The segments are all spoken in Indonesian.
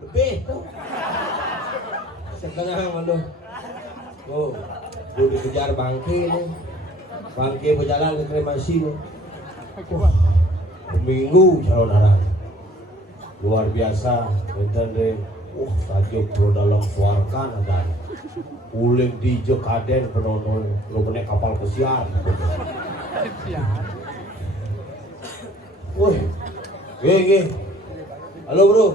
Lebih tuh. Setengah malu. Oh, gue dikejar bangke nih. Bangke berjalan ke kremasi nih. Minggu calon arah. Luar biasa, bener tajuk pro dalam suarkan ada. Uling di Jekaden penonton, lu kena kapal pesiar. Woi, gih. Halo bro.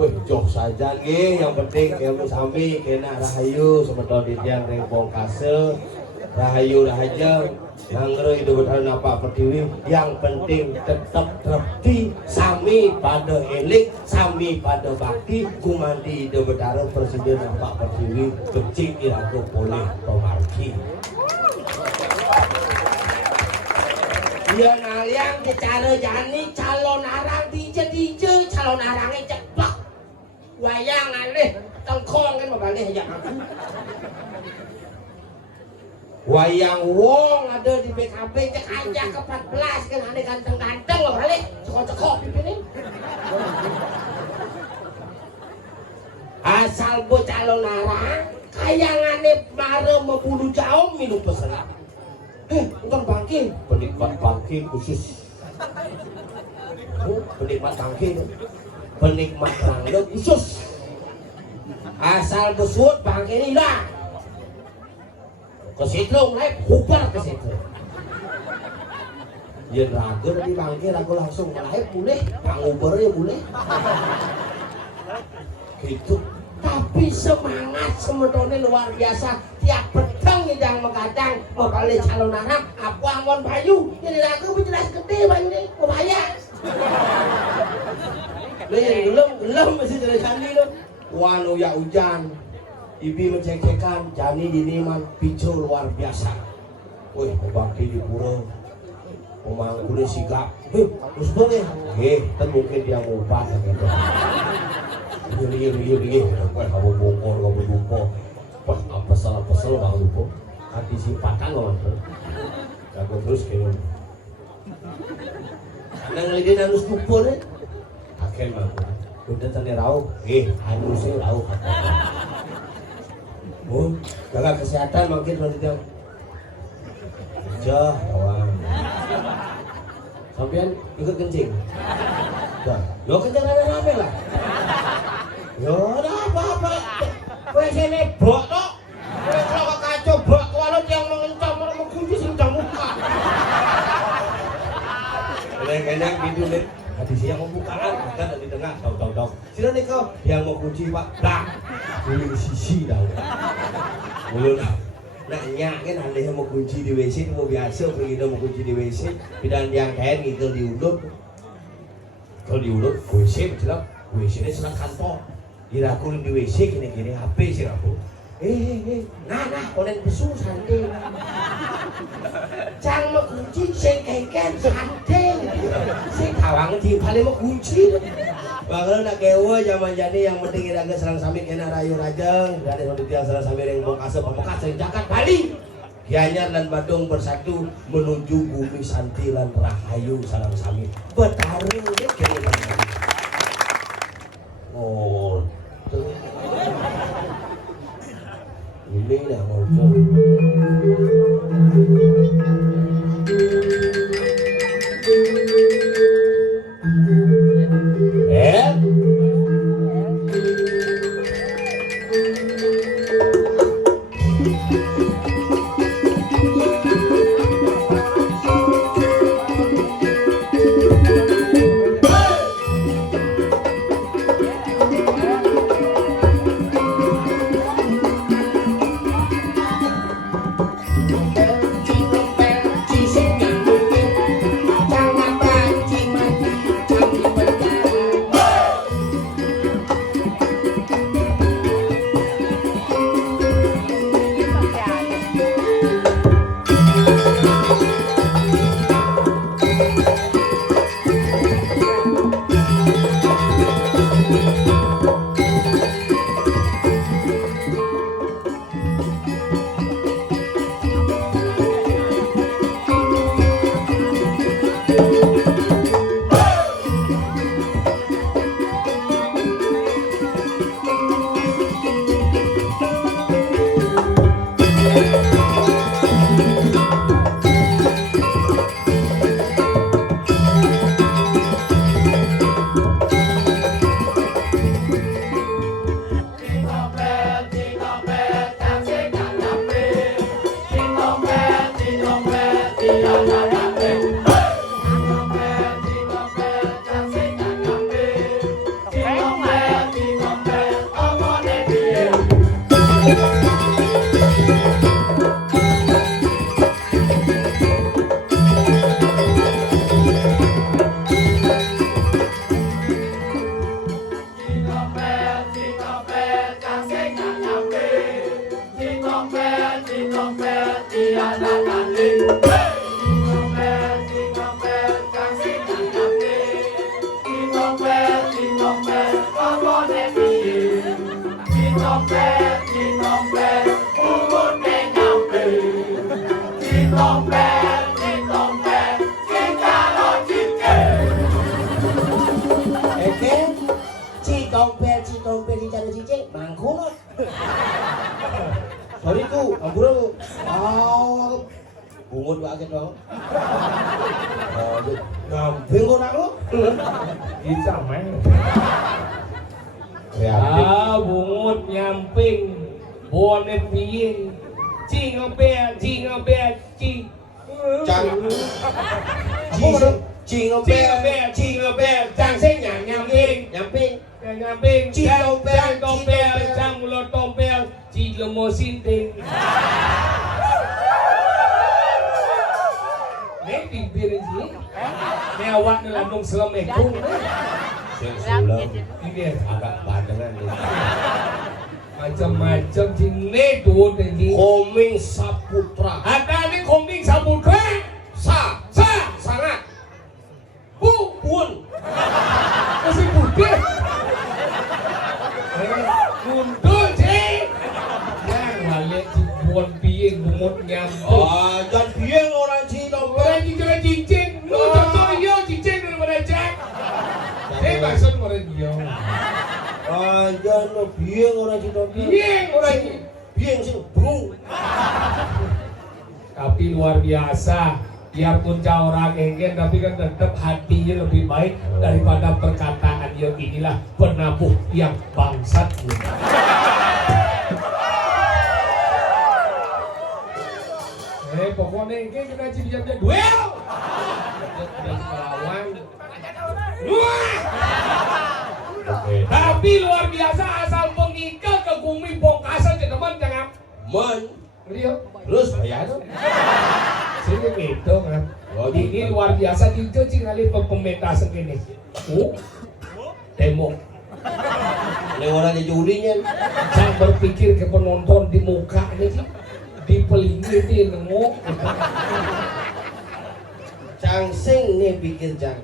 Wih, jok saja nggih, yang penting ilmu sami kena rahayu semeton didian rengpong kase, rahayu rahaja, nangre itu betul napa pertiwi, yang penting tetap terti sami pada elik, sami pada bakti, kumandi itu betara presiden napa pertiwi, kecil iraku boleh pemarki. Dia naliang secara jani calon arang dije calon arangnya ceplok. Wayang aneh, tengkong kan balik aja. Wayang wong ada di BKB cek aja ke 14 kan aneh ganteng-ganteng loh balik. Cekok-cekok di sini. Asal bu calon arang, kayangannya mare membulu jauh minum peselah. Bukan bangke, penikmat bangke khusus. Penikmat bangke, penikmat rangga khusus. Asal besut bangke ini lah. Kesitlung naik hubar ke situ. Ya raga di bangke raga langsung naik boleh, pangubernya boleh. Gitu. Tapi semangat semetone luar biasa. Tiap petang yang mengkacang mau kali calon anak aku amon bayu jadi aku jelas gede bayu nih mau bayar belum masih jelas candi lo wanu ya hujan Ibi mencekcekan Jani diniman picu luar biasa. Wih, bakti di pura pemangkunya sigap. Terus boleh. Kan mungkin dia mau ubah gitu. Iya. Wah, kamu bongkor. Wah, pesel bang lupa. Antisipatan loh mantel. Jago terus kayak karena ngelidin harus lupa deh. Akhirnya mantel. Udah tadi rauh. Harusnya rauh kata. Jaga kesehatan makin kalau tidak jah kawan sampean ikut kencing yo kencing rame lah yo ada apa-apa wes ini blok tok wes kalau kacau blok walau yang mengencam mau kunci sencang muka kadang-kadang gitu deh hati siang pembukaan kan di tengah tahu sini nih kau yang mau kunci pak dah pilih sisi dah belum nak nyak kan ada yang mau kunci di WC mau biasa pergi mau kunci di WC bidan yang kain gitu diulut kalau diulut WC jelas WC ini senang kantor dirakulin di WC gini HP sih aku nah konen besu santai jangan mau kunci saya kengken santai saya kawang di paling mau kunci bakal nak kewa zaman jadi yang penting kita serang sami kena rayu rajang dari dia serang sami yang Bongkase Papekas sering Jakat Bali Gianyar dan Badung bersatu menuju bumi santi lan rahayu sarang sami bertarung deh kena ini dah ngomong Sorry ampura bungut banget dong. Ngamping kok aku? Bisa main. Bungut nyamping, bonet piye? Cingopet. Cingopet, jangsing nyamping. Cingopet, jang mulut tompel, cilomo sinting. Nek pimpin sih. Mewah ngelandung selemekung. Sulam ini agak badangan nih. Macam-macam sini tuh tadi. Koming Saputra. Ada nih koming Saputra. Sangat. Pun. Masih putih. Mundur sih. Yang balik cibuan piye bumut nyambung. Dan dia orang Cina. Orang cincin. Lu contoh yo cincin daripada Jack. Maksud orang dia. Jangan biang orang Cina. Biang sih bro. Tapi luar biasa. Biarpun jauh orang enggen, tapi kan tetap hatinya lebih baik daripada perkataan yang inilah penabuh yang bangsat. Pokoknya enggen kena cium-cium duel. Udah melawan. Tapi luar biasa asal pengikal ke bumi bongkasan teman jangan. Terus bayar. Sini gitu kan. Ini luar biasa itu kali pementasan ini. Demo. Ini orang judinya. Saya berpikir ke penonton di muka ini dipelingin nengok. Cangsing nih pikir Cang.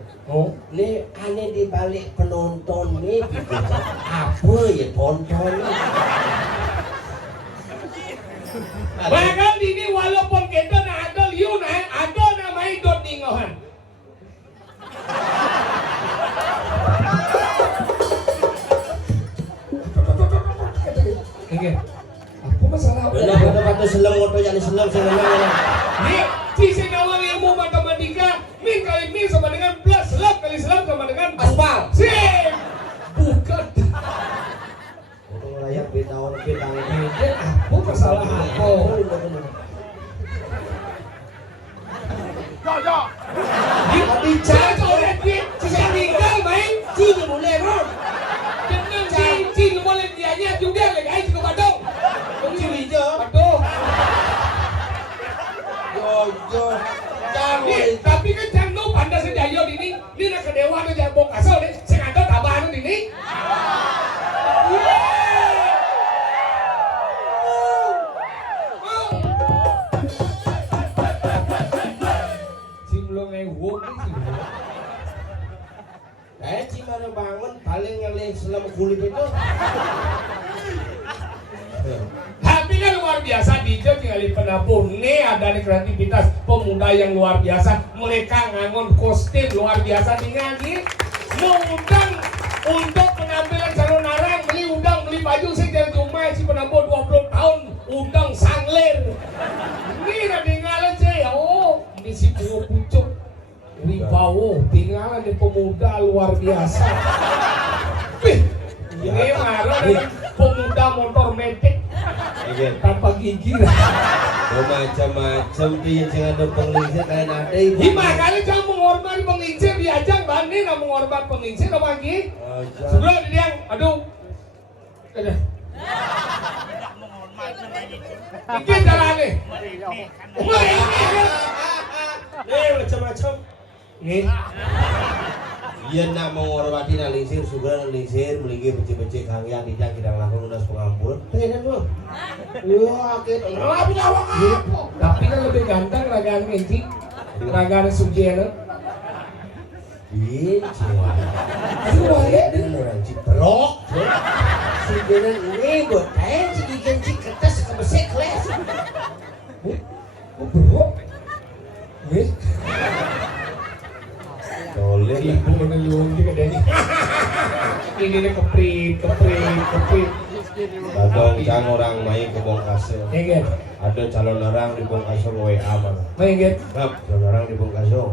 Nih aneh di balik penonton nih pikir Cang. Apa ya tonton? Bahkan ini walaupun kita nak ada liu nak ada nama idot ningohan. Oke. Apa masalah? Benar kata selang motor jadi selang selang. Nih, sisi kawan ilmu matematika min kali min sama dengan plus selam kali selam sama dengan Aspal. Sip. Bukan. Untuk layak beda orang beda. Apa masalah apa? Di cara oleh dia bisa tinggal main Cina boleh bro. dengan Cina boleh dianya juga lagi aja ke Badung. Cina je. Badung. Yo. Jangan. Tapi kan jangan pandai sedayo ini nak kedewa tu jangan bong kasau ni. Sengaja tabahan tu ini. Cimara bangun paling ngelih selama kulit itu. Tapi kan luar biasa DJ tinggal di penabuh. Nih ada nih kreativitas pemuda yang luar biasa. Mereka ngangon kostum luar biasa tinggal di mengundang untuk penampilan calon narang, beli baju sejak Jumai si penabuh 20 tahun undang sangler. Ini nak tinggal aja ya. Misi bunga pucuk. Wibawa, tinggalan di pemuda luar biasa. Ini marah dengan pemuda motor metik tanpa gigi. Macam-macam tu yang ada penglingsir kalian ada ibu. Gimana kali jangan menghormati penglingsir diajak bani nak menghormati penglingsir apa lagi? Sebelum dia, aduh. Bikin jalan ni. Macam-macam. Ni. Ia nak menghormati nak lingsir, sugar nak lingsir, melinggi becik-becik hangyang dijang kidang langsung unas pengampunan. Pengen tu. Wah, kita punya awak apa? Tapi kan lebih ganteng ragaan kencing, ragaan Sugiana. Aduh, wajah dengan orang ciprok. Sugiana ini buat kain cik kertas kebesek kelas. Bro. Weh. Boleh Ibu menelung juga dia ni. Ini dia keprit. Badong cang orang main ke Bongkasel. Ingat. Ada calon orang di Bongkasel WA mana? Ingat. Calon orang di Bongkasel.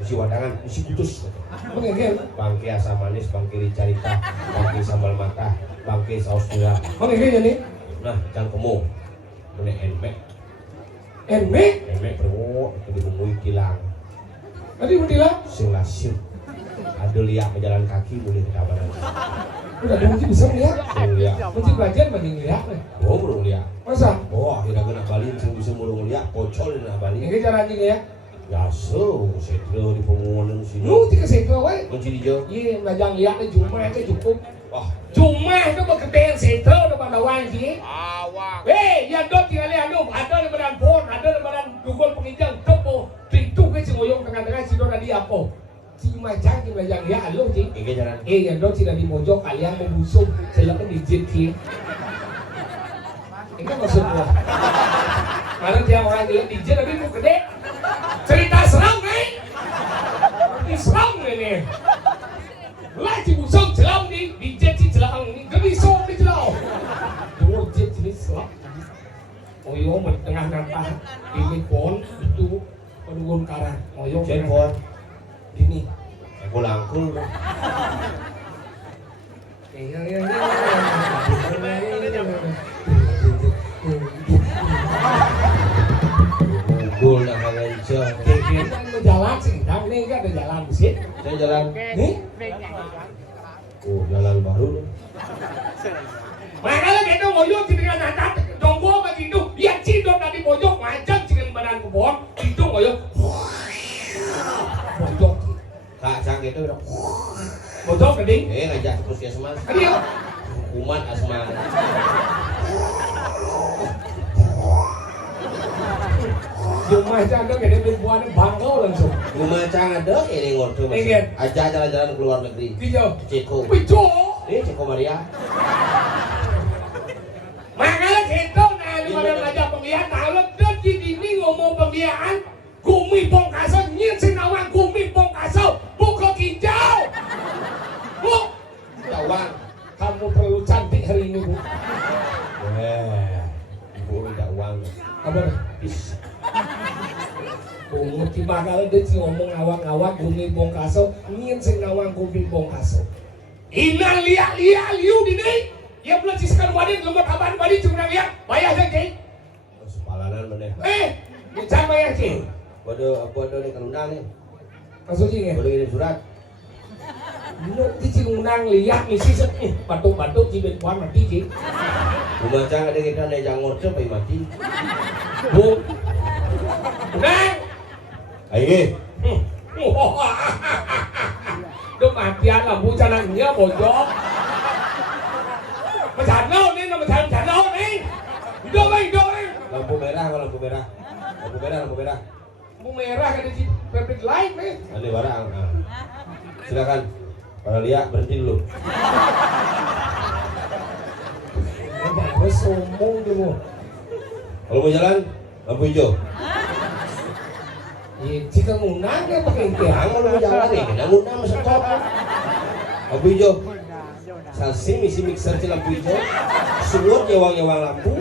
Isi wadangan, isi putus. Ingat. Bangke asam manis, bangke ricarita, bangke sambal mata, bangke saus gula. Ingat jadi. Nah, cang kamu. Mana Enmek. Emek bro, itu dibungui kilang. Tadi bilang. Sing lasir. Ada liak berjalan kaki boleh ke kamar. Udah mungkin bisa lihat. Sing liak. Mungkin belajar bagi lihat. Oh, belum liak. Masa? Oh, akhirnya kena balik sing bisa mulung liak, pocol na balik. Ini cara ni ya. Ya so, setro di pengumuman sini. Lu tiga sektor weh. Kunci di jauh. Iya, belajar lihat ni cuma itu cukup. Wah, Cuma itu kegedean situ depan lawan sih. Yang dot tinggal lihat ada di badan pon, ada di badan dugol penginjang tepo, pintu ke si ngoyong tengah-tengah si dot tadi apa? Si macam si macam ya alo sih. ini jalan. Yang dot tidak di mojok kalian membusuk, silakan dijit sih. Ini maksud gua. Karena tiap orang lihat dijit tapi mau gede. Cerita seram nih. Ini seram ini. Lah busuk seram nih, dijit si seram nih, gede sok di seram. Dua jet ini seram. Oyo tengah nata ini pon itu penunggun karang. Oyo Cepon. ini. Aku langkul. Gul nak ngajar. Kita jalan sih, tapi ini kan ada jalan sih. Saya jalan. Nih, Oh, jalan baru. makanya kita ngoyo di dengan nata donggo begitu. Dia cidok tadi pojok macam dengan badan kebon itu ngoyo. Pojok, Kak Cang itu udah. pojok gede. Ngajak ke puskesmas. Ayo. Umat asma. Cuma aja ada gede perempuan bangau langsung. Rumah Cang ada ini ngorto masih. Ingin. Aja jalan-jalan ke luar negeri. Hijau. Ceko. Hijau. Ini Ceko Maria. Makanya kita nah daripada ngajak pembiayaan, kalau dari dini ngomong pembiayaan, Gumi Bongkaso nyin sinawang Gumi Bongkaso buka hijau. Bu, Tawang. kamu terlalu cantik hari ini bu. Ibu minta uang. Apa? Bis. Bu, tiba kali dia ngomong awak-awak Gumi Bongkaso nyin sinawang Gumi Bongkaso. Ina liu di ni. Ya belum siskan wadin lemot abang wadin cuma lihat bayar saja. Sepalanan mana? Bicara bayar sih. Bodoh ni kalundang ni. Maksudnya Bodoh kirim surat. Lu ti nang lihat ni sih batuk-batuk cibet puan mati sih. Rumah Cang ada kita naik jangor tu pergi mati. Bu. Nang. Ayo. Đâu matian lampu canangnya bojok. Macam ni macam ni. Hidup. Lampu merah kalau lampu merah. Lampu merah. Lampu merah kan di traffic light ni. Ada barang. Silakan. Para lihat berhenti dulu. Apa sombong tu? Kalau mau jalan lampu hijau. Jika ngunang dia pakai itu. Kalau mau jalan ni, kena ngundang stop. Lampu hijau. Salsing isi mixer si lampu hijau. Sulut nyawang lampu.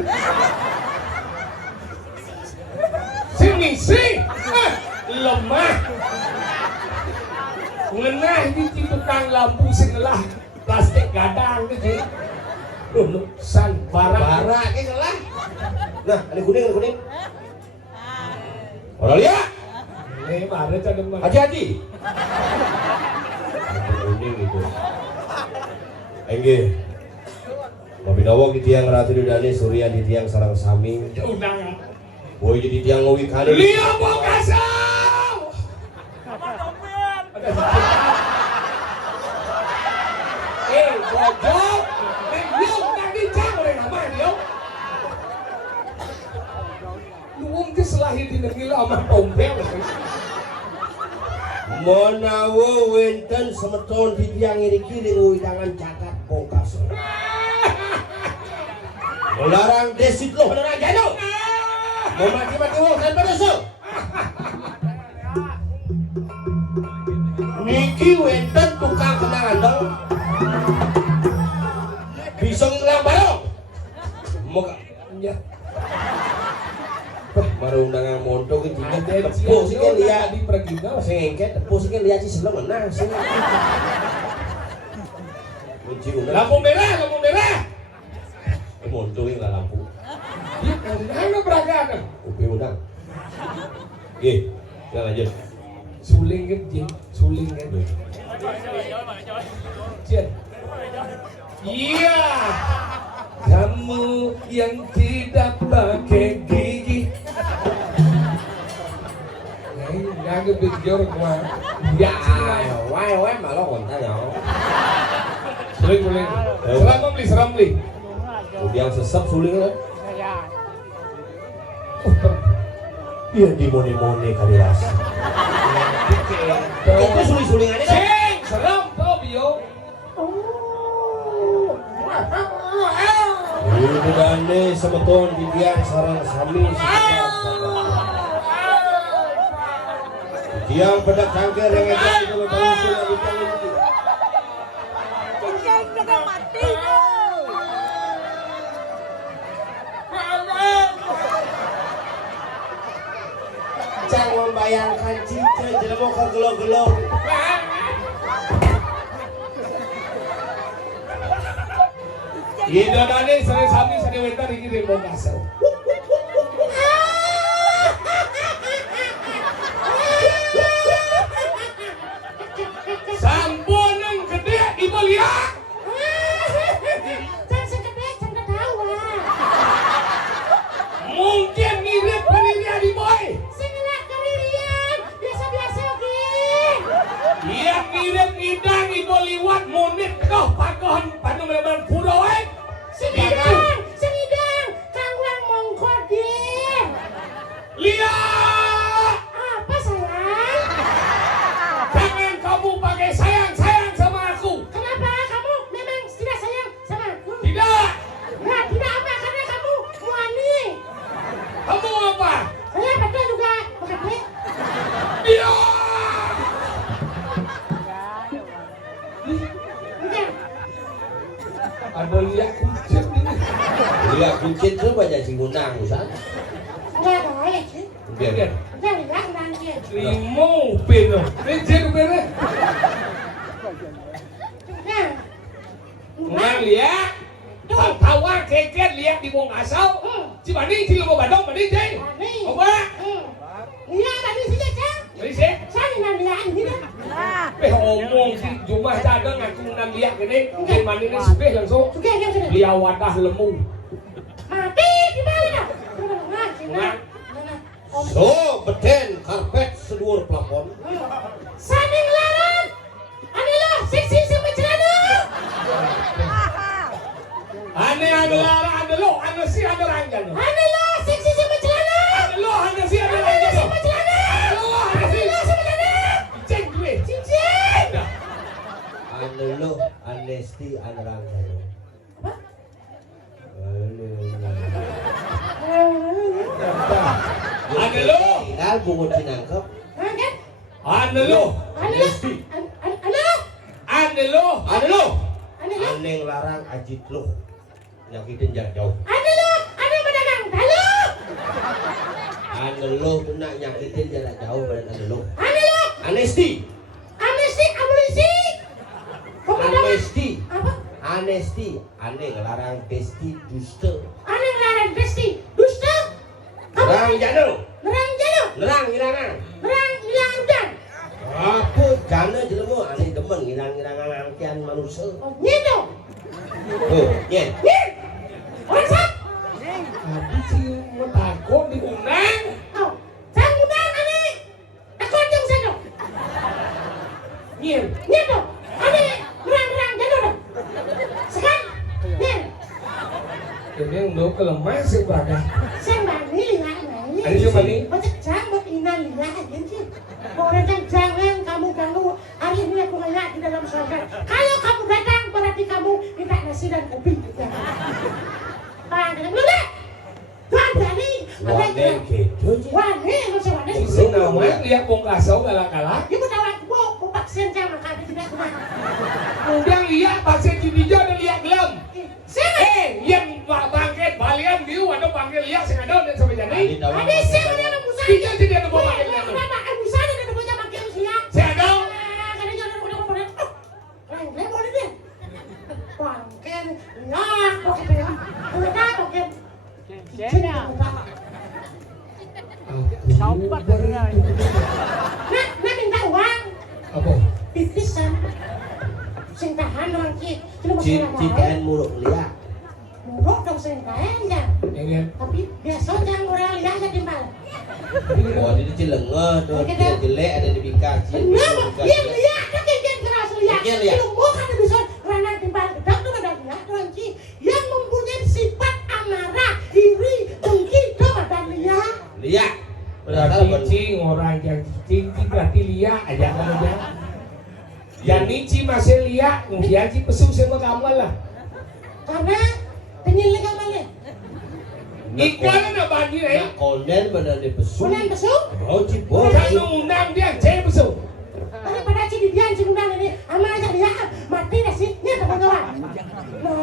Si lemah. Ngenah di tukang lampu segelah plastik gadang tu je. Lulusan barak ke lah. Nah, ada kuning. Orang lihat. Barat ada mana? Hati-hati. Kuning itu. Engge. Mabinawa di tiang Ratu Dudani Surya di tiang Sarang Sami. Undangan. Boy jadi tiang Ngawi kali. Lihat Bongkaso. Bojok. Dia tadi cang oleh nama dia. Luang ke selahir di negeri lama tompel. Monawo wenten semeton di tiang ini kiri widangan cakat Bongkaso. Melarang desit loh melarang jano. Mau mati-mati wong dan pedeso. Niki wenten tukang kenangan dong. Bisa ngelang barong. Moga. Ya. Baru undangan montok itu Ada tepuk sih kan lihat di pergi kau. saya ngengket tepuk sih kan lihat sih sebelum mana sih. Kunci undang. Lampu merah. Montok lah lampu. Dia mana beragam? Upi undang. Oke, kita lanjut. Suling kan. Jen. Iya. Kamu yang tidak pakai gigi. Nggak pikir gua. Ya, Why malah kontak ya. Suling. Seram beli. Yang sesep suling kan? Iya di mone kali rasa. Itu suling-sulingannya kan? Ceng, seram tau bio. Ini dane sebeton didian sarang sami. Diam pada cangkir yang aja itu bertanggung jawab itu. Cincin udah mati. Cang membayangkan cincin jelema ke gelo-gelo. Iya dane sami sane wentar iki di Bongkasel. Samponan gede ibu lihat. Jangan segede, jangan ketawa. Mungkin mirip penirian di boy. Sengelak keririan, biasa-biasa oke. Iya mirip idang ibu liwat munit kau pakohan panu bener-bener pulau Sengidang, kawang mongkot dia. Lihat. Apa sayang? Jangan kamu pakai sayang sama aku. Kenapa kamu memang tidak sayang sama aku? Tidak. Nah, tidak apa karena kamu muani. Kamu apa? Saya betul juga, bukan deh. Dia. Enggak. Ada lihat kucing ini. Lihat cincin tuh banyak cingunang Ustaz. Enggak boleh sih. Biar. Enggak lihat nanti. Limo pino. Licin pino. Nah. Ngang lihat. Tawa keket lihat di Bongkasel. Cibanding di Lomba Bandung banding deh. Ani. Apa? Lihat tadi sih, Cang. Mari sih. Saya nang lihat ini. Ngomong di rumah cadang aku nang lihat gini. Di mana ini supih langsung. Oke, oke, oke. Lihat wadah lemu. Mati di mana? Nah, So, beden karpet seluruh plafon. Saning larang. Ani lo, seksi sampai celana. Ane ada lo, ane si ada ranjan. Ani lo, seksi sampai celana. Ada lo, ane si ada Ani lo ranjan. sampai celana. Lo, ane si. Ani lo sampai celana. Ceng gue. Cincin. Ane lo, anesti, anerang. Apa? Ane lo. Tinggal bungut sinangkep. Hah, kan? Ane lo. Ani lo. Ani lo. Ane lo. Ani lo. Ane larang ajit lo. Nyakitin jarak jauh. Ani lo. Ani pedagang dalu. Ane lo tuh nak nyakitin jarak jauh badan ane lo. Ani lo. Anesti. Amnesti, abolisi. Anesti. Apa? Anesti. Ane ngelarang testi dusta. Ani larang besti. Dusta. Nerang jano. Nerang jano. Nerang hilangan. Nerang hilang dan. Apa jana jelema ane demen ngirang-ngirangan angkian manusia. Oh, nyedo. Oh, nyen. Nih. Orang sak. Tadi si takut diundang. Oh, sang udang ani. Aku anjing seno. Nyir. Nyedo. Ani nerang jano dong. Sekarang. Nih. Ini untuk kelemah sih pada. Sang bani lah ini. Ada siapa nih? Macam jang inan lah aja. Orang yang jangan kamu ganggu. Hari ini aku ngeliat di dalam surga. Kalau kamu datang berarti kamu minta nasi dan kopi juga. Ah, dengan dulu deh. Tuan Dani. Waden gitu je. Wah, nih macam mana? Si nama lihat Bongkasel galak-galak. Ibu tahu aku paksin jam makan tidak kena. Udang lihat paksa cibijo dan lihat gelem. Sini. Yang bangkit balian dia ada panggil lihat sengaja dan sampai jadi. Ada siapa yang ada busana? Tidak tidak ada bawa panggil itu. Kenapa ada busana dan punya pakai usia? Sengaja. Karena jangan udah. Lain boleh deh. Bangken, nah, oke ya. Udah oke. Sini. Sobat benar. Nah minta uang. Apa? Pipisan. Sing tahan orang ki. Cintaan muruk liat. Muruk dong sing tahan ya. Ingin. Tapi biasa jangan orang lihat aja timbal. Oh, dia cilengah tuh, dia jelek ada di bika. Nah, dia lihat, dia keras lihat. Dia lihat. Ilmu kan bisa kerana timbal Berarti cing orang yang cing berarti liak aja kamu ya. Yang nici masih liak, dia cing pesu sama kamu lah. Karena penyelidik kamu. Iklan apa bagi ya? Konen benar di pesu. Konen pesu? Oh cibol. Kalau undang dia ceng pesu. Daripada cing dia cing undang ini, ama aja dia mati nasibnya teman-teman. No.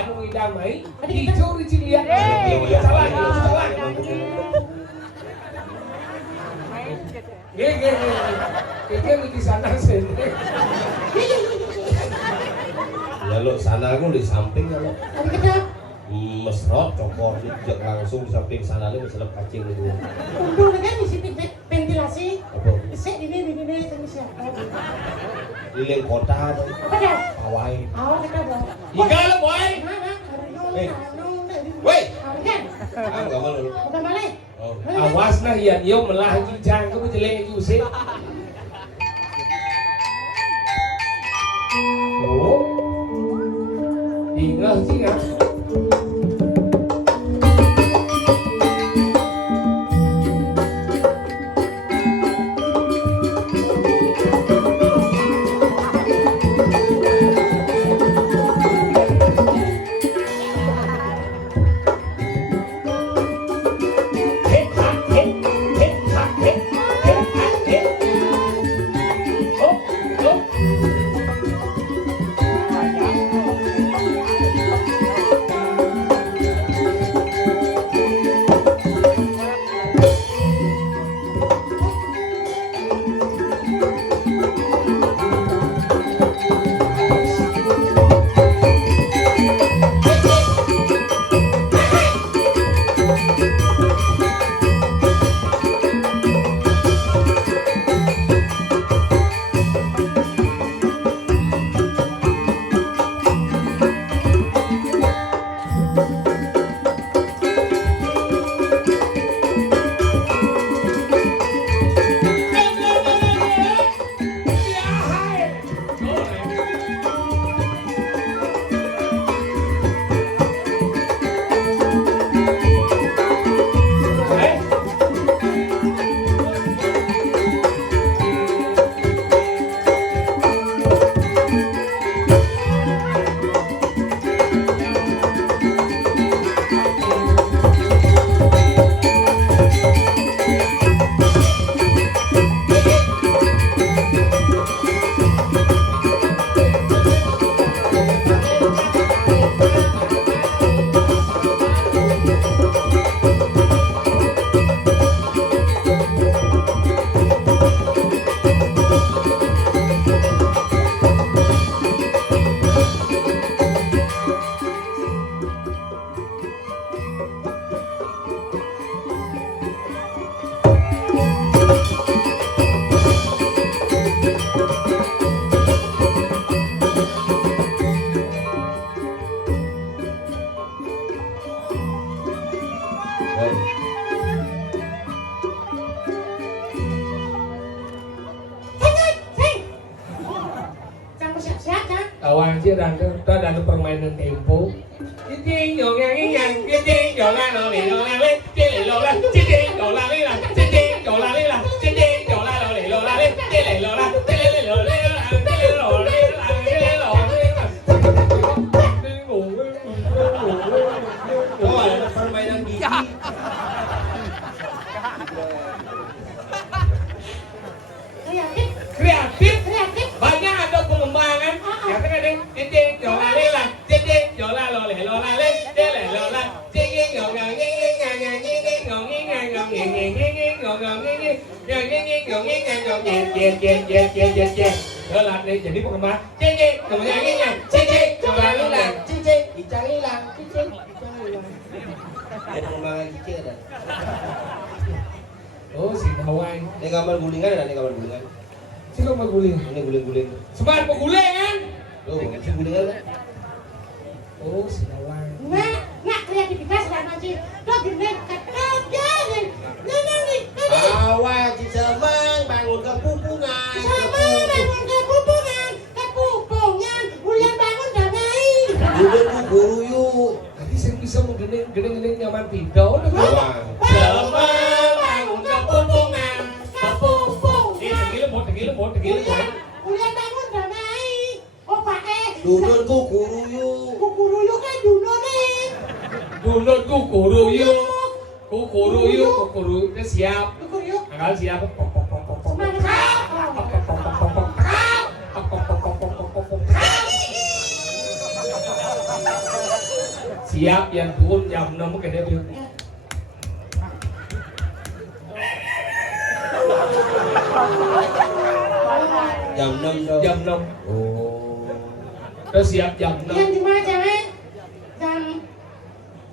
Anu idamai, hijau di cilia. Salah. Gege. Di sana sih. Ya lo sana aku di samping ya lo. Tadi kedap. Mesrot cokor dijak langsung di samping sana lu selep kacing itu. Undur kan isi ventilasi. Apa? Sek ini tadi siapa? Liling kota tuh. Apa dah? Pawai. Awak kata boh. Iga lo boy. Mana? Woi. Kan? Ah enggak malu. Bukan balik. Oh. Awas nah ya yo melah jang kamu jelek itu sih. Oh. Ingat sih ya. Awang sih ada permainan tempo. Cincin yola yang cincin yola lo le lo la le cincin yola cincin yola le la cincin yola le la cincin yola lo le lo la le cincin yola cincin lo le lo le Oh, ada permainan gigi. Kreatif. Kreatif. Banyak ada pengembangan. Ya kan ada cincin yola le la cincin yola lo le lo la le cincin lo la cincin yola jadi pengembangan cincin yola le la Cicing, icang hilang, cicing, icang hilang. Ada pengembangan cicing ada. oh si Hawaii Ini gambar gulingan ada, ini gambar gulingan. sih lo mau guling Ini guling-guling. sebar peguling kan Tuh, ini gulingan kan? oh si Hawaii Nak kreativitas lah macam. Kau gini kata jangan. Awal Cisemeng bangun kepupungan. Sama bangun kepupungan. Bulan bangun damai. Udah guru yuk. tadi saya bisa menggening nyaman tidur. Semangun kepupungan, kepupung. Tegil. Ulian bangun damai. Oh pakai. Dunun kukuruyu. Kukuruyu kan dunone. Dunun kukuruyu. Siap. Kukuruyu. Anggal siap. Siap yang turun jam 6 cái đấy. Jam 6 đâu. Jam 6. Oh. Udah siap jam 6. Yang di mana cewek?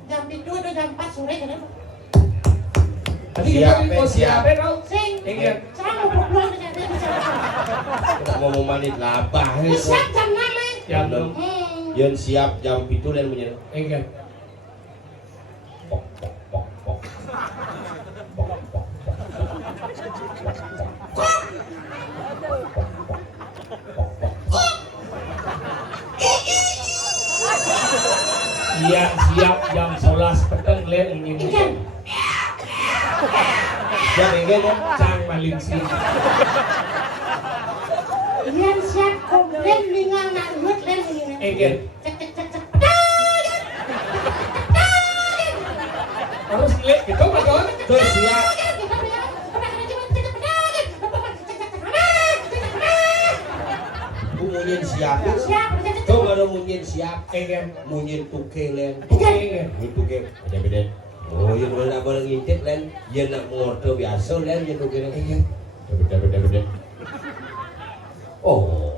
Jam 7 atau jam 4 sore kan? Tadi kita mau siapin tau? Sing. Ingat. Saya mau pulang ke sana. Kita mau manit labah. Siap jam 6. Jam 6. Yang siap jam 7 dan punya. Ingat. Pok. Iya, siap jam 11 petang lihat ini. Siap ingin ya? Cang maling sih. Yang siap komplain lingang nak lut len ini. Ingat. Cek. Harus lihat gitu betul. Tuh siap. Munyin siap. Tuh baru munyin siap. Ingat. Munyin tuke len. Ingat. Munyin tuke. Beda. Oh, yang nak boleh ngintip len. Yang nak ngorto biasa len. Yang tuke len. Ingat. Beda. Oh.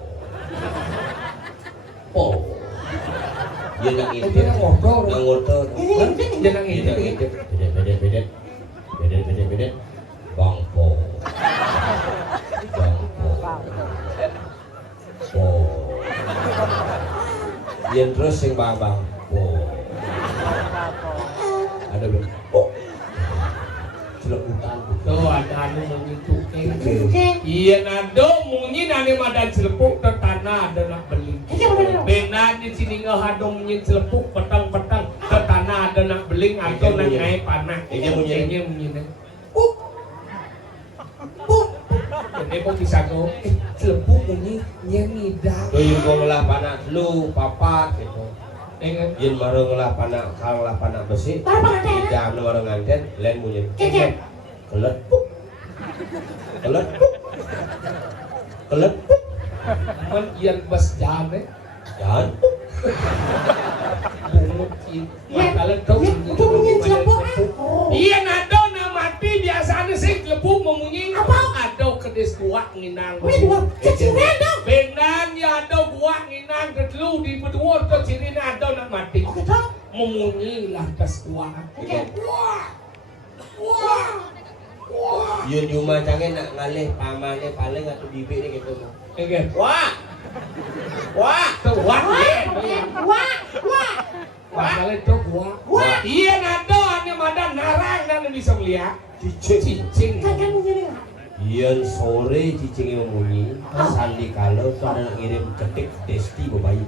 Yang nak ngintip. Dia ngobrol. Nak ngorto. Jangan ngintip. Beda. Bangpo. Yang terus yang bang. Ada belum? Celok hutan. Tuh ada anu mungkin tukeng. Oke. Iya nado mungkin ane madan celepuk ke tanah ada nak beli. Benar di sini ngehadong mungkin celepuk petang ke tanah ada nak beli atau nak naik panah. Ini mungkin. Jadi kok bisa kok celepuk mungkin nyemida. Tuh yang kau ngelah panah lu papat gitu. Ingat. Yang baru ngelah panah kang lah panah besi. Jam lu baru nganten len munyin. Kelet. Kan ian bas jane. Jangan. Bungut makalah kau iya nado na mati biasanya sih lebuk memunyi ada kedes gua nginang benar ya ada gua nginang kedelu di berdua ke sini ada na mati memunyi lantas gua wah Yun yung macangin nak ngalih pamane paling atau bibik ni gitu. Ingat. Wah. Makalah itu gua iya nado ane madan narang dan bisa melihat cicing. Iyan sore cicing yang bunyi, sandi kalau tu ada nak ngirim cetik testi bayi.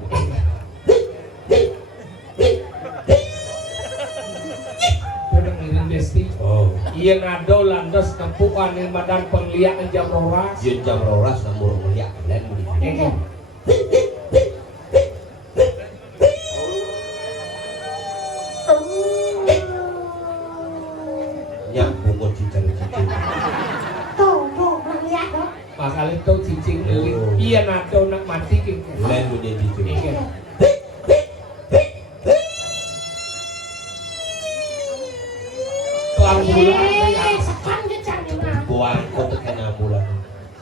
Udah ngirim testi. Oh. Iyan nado landas tempuk ane madan pengliak jam roras. Iyan jam roras namun melihat lain bunyi. Bungut cicing. Makalah itu cicing beli. Iya nado nak mati gitu. Lain bunyi cicing. Tuang bulan. Buang kau terkena bulan.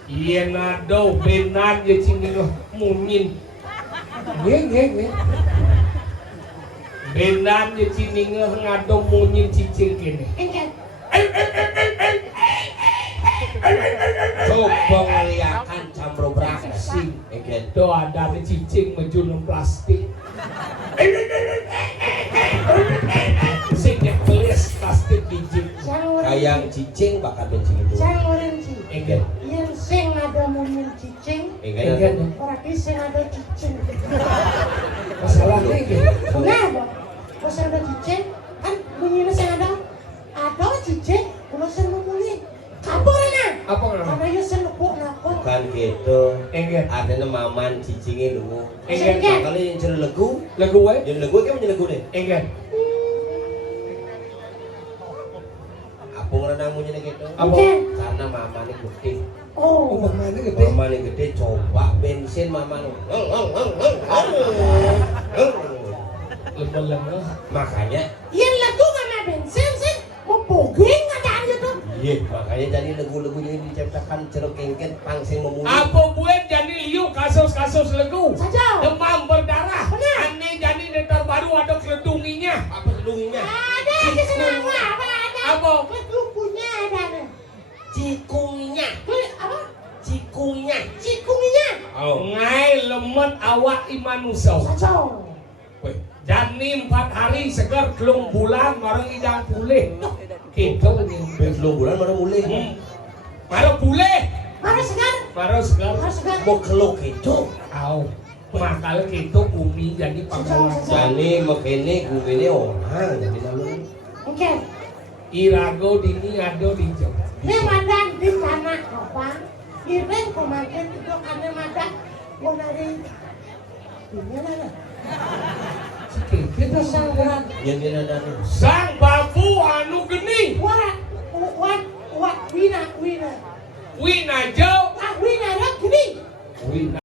Iya nado benar ya cingin loh munyin. Nge. Benar ya cingin ngado munyin cicing kene. Coba ngeliakan campur beraksi. Itu ada cicing menjunung plastik. Singnya kelis plastik biji. Kayak cicing bakal bencing itu. Enggak. Yang sing ada munyin cicing, Enggak. berarti sing ada cicing. Masalahnya gitu. Kenapa? Masa ada cicing, kan bunyinya saya ada cicing, kalau saya mau mulai. Kabur na. Apa nga? Karena ya saya lepuk nakut. Bukan gitu. Enggak. Adanya maman cicingnya dulu. Enggak. Makanya yang jadi lagu. Lagu wae? Yang lagu kan menjadi lagu deh. Enggak. Apa ngerenang mau jadi gitu? Apa? Karena mamanya gede. Oh. Mamanya gede. Mamanya gede coba bensin mamanya. Lemah-lemah. Makanya. Yang lagu mama bensin sih, mau pogeng ada gitu. Iya, makanya jadi lagu-lagu ini diciptakan ceruk kengken pangsing memulih. Apa buat jadi liu kasus-kasus lagu? Saja. Demam berdarah. Benar. Aneh jadi netar baru ada keledunginya. Apa kedunginya? Ada di sana apa ada? Apa? Lukunya ada. Cikunginya. Apa? Cikunginya. Cikunginya. Oh. Ngai lemet awak imanusau. Saja. Weh, Jani 4 hari segar kelung bulan marang idang pulih. Gitu nih. belum bulan mana mulai? Marang pulih. Mari segar. Marang segar. Mari segar. Mau keluk itu. Au. Makal gitu umi jadi pangkalan. Jani makene gubene orang jadi namanya. Oke. Irago dini ado di jauh. Ini madan di tanah apa? Iren komandan itu karena madan mau dari ini mana? Kita Sangguran. Yang dia nana. sang babu anu geni. Wina. Wina jauh. Wina gini. Wina